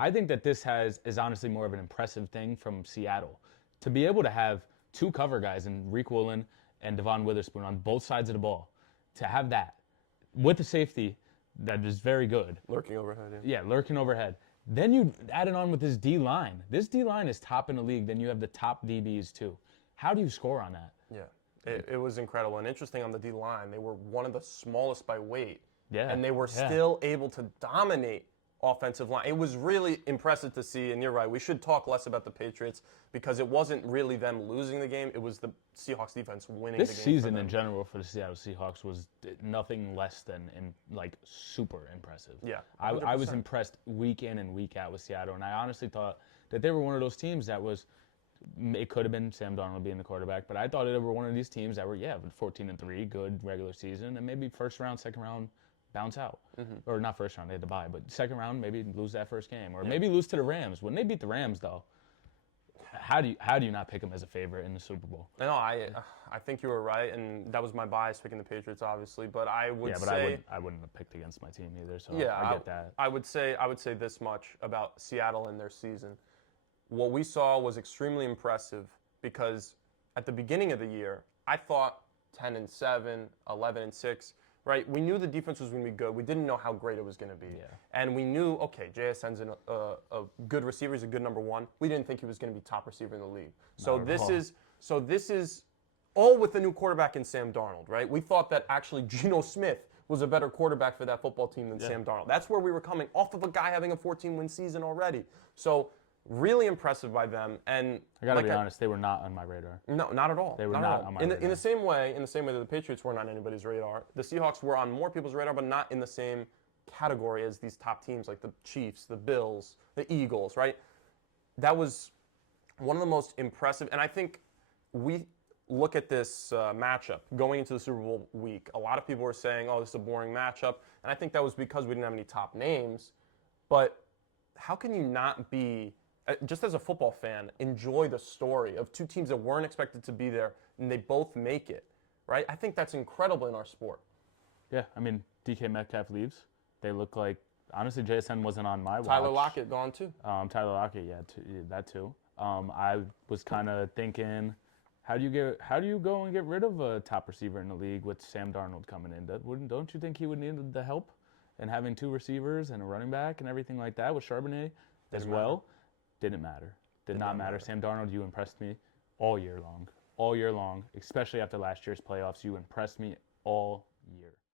I think that this is honestly more of an impressive thing from Seattle. To be able to have two cover guys in Reek Woolen and Devon Witherspoon on both sides of the ball, to have that with the safety that is very good. Lurking overhead, Yeah, lurking overhead. Then you add it on with this D line. This D line is top in the league. Then you have the top DBs too. How do you score on that? Yeah, it was incredible. And interesting on the D line, they were one of the smallest by weight. Yeah. And they were yeah. still able to dominate offensive line. It was really impressive to see, and you're right, we should talk less about the Patriots because it wasn't really them losing the game, it was the Seahawks defense winning the game. This season in general for the Seattle Seahawks was nothing less than super impressive. Yeah, I was impressed week in and week out with Seattle, and I honestly thought that they were one of those teams that was, it could have been Sam Darnold being the quarterback, but I thought they were one of these teams that were 14-3, good regular season, and maybe first round, second round, bounce out. Or not first round, they had to bye, but second round, maybe lose that first game. Or maybe lose to the Rams. When they beat the Rams, though, how do you not pick them as a favorite in the Super Bowl? No, I think you were right, and that was my bias picking the Patriots, obviously. But I would say I wouldn't have picked against my team either. So yeah, I get that. I would say this much about Seattle and their season. What we saw was extremely impressive because at the beginning of the year, I thought 10-7, 11-6. Right, we knew the defense was going to be good. We didn't know how great it was going to be, and we knew JSN's a good receiver. He's a good number one. We didn't think he was going to be top receiver in the league. So this is all with the new quarterback in Sam Darnold. Right, we thought that actually Geno Smith was a better quarterback for that football team than Sam Darnold. That's where we were coming off of a guy having a 14-win season already. So really impressive by them. And I gotta be honest, they were not on my radar. No, not at all. They were not on my radar. In the same way that the Patriots weren't on anybody's radar, the Seahawks were on more people's radar, but not in the same category as these top teams like the Chiefs, the Bills, the Eagles, right? That was one of the most impressive, and I think we look at this matchup going into the Super Bowl week. A lot of people were saying, oh, this is a boring matchup, and I think that was because we didn't have any top names, but how can you not be, just as a football fan, enjoy the story of two teams that weren't expected to be there and they both make it, right? I think that's incredible in our sport. Yeah, I mean, DK Metcalf leaves. They look like, honestly, JSN wasn't on my watch. Tyler Lockett gone too. Tyler Lockett, that too. I was kind of thinking, how do you go and get rid of a top receiver in the league with Sam Darnold coming in? Don't you think he would need the help and having two receivers and a running back and everything like that with Charbonnet as well? Didn't matter. Did not matter. Sam Darnold, you impressed me all year long. All year long, especially after last year's playoffs. You impressed me all year.